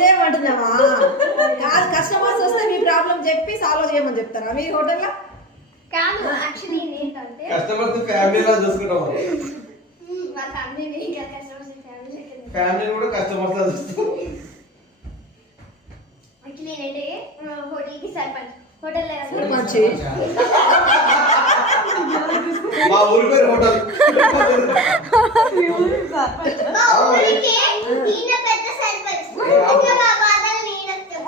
చేయమంటున్నావా? కాదు, కస్టమర్స్ వస్తే మీ ప్రాబ్లం చెప్పి సాల్వ్ చేయమని చెప్తారా మీ హోటల్లో? కాదు, యాక్చువల్లీ ఏంటంటే కస్టమర్స్ ఫ్యామిలీలా చూసుకుంటాం. మా ఫ్యామిలీ కస్టమర్స్ ఫ్యామిలీ కూడా కస్టమర్స్ లా చూస్తాం. యాక్చువల్లీ ఏంటంటే హోటల్కి సర్పంచ్ హోటల్ మంచి మా ఊరి పేరు హోటల్. మా ఊరికి ఈయన పెద్ద సర్పంచ్. ఇంకా మా బాధలు నేనొస్తాను.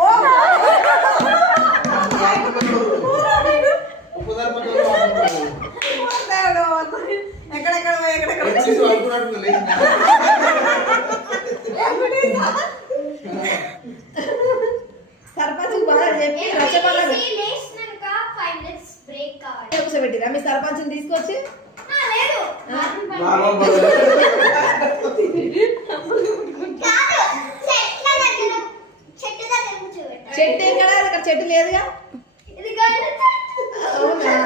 ఎక్కడెక్కడ సర్పంచ్ బాగా చెప్పి లేచినాక 5 minutes బ్రేక్ కావాలి. కూర్చోబెట్టిరా మీ సర్పంచ్ తీసుకొచ్చి? లేదు నార్మల్ చెట్టు ఏం కదా అక్కడ చెట్టు లేదుగా. అవునా?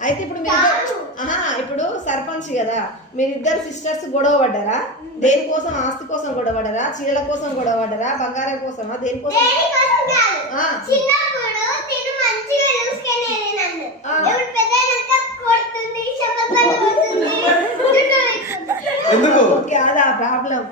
అయితే ఇప్పుడు ఇప్పుడు సర్పంచ్ కదా, మీరిద్దరు సిస్టర్స్ గొడవ పడ్డారా? దేనికోసం? ఆస్తి కోసం గొడవ పడ్డారా? చీరల కోసం గొడవ పడ్డారా? బంగారం కోసమా? దేనికోసం? ఎందుకు? అదా ప్రాబ్లం.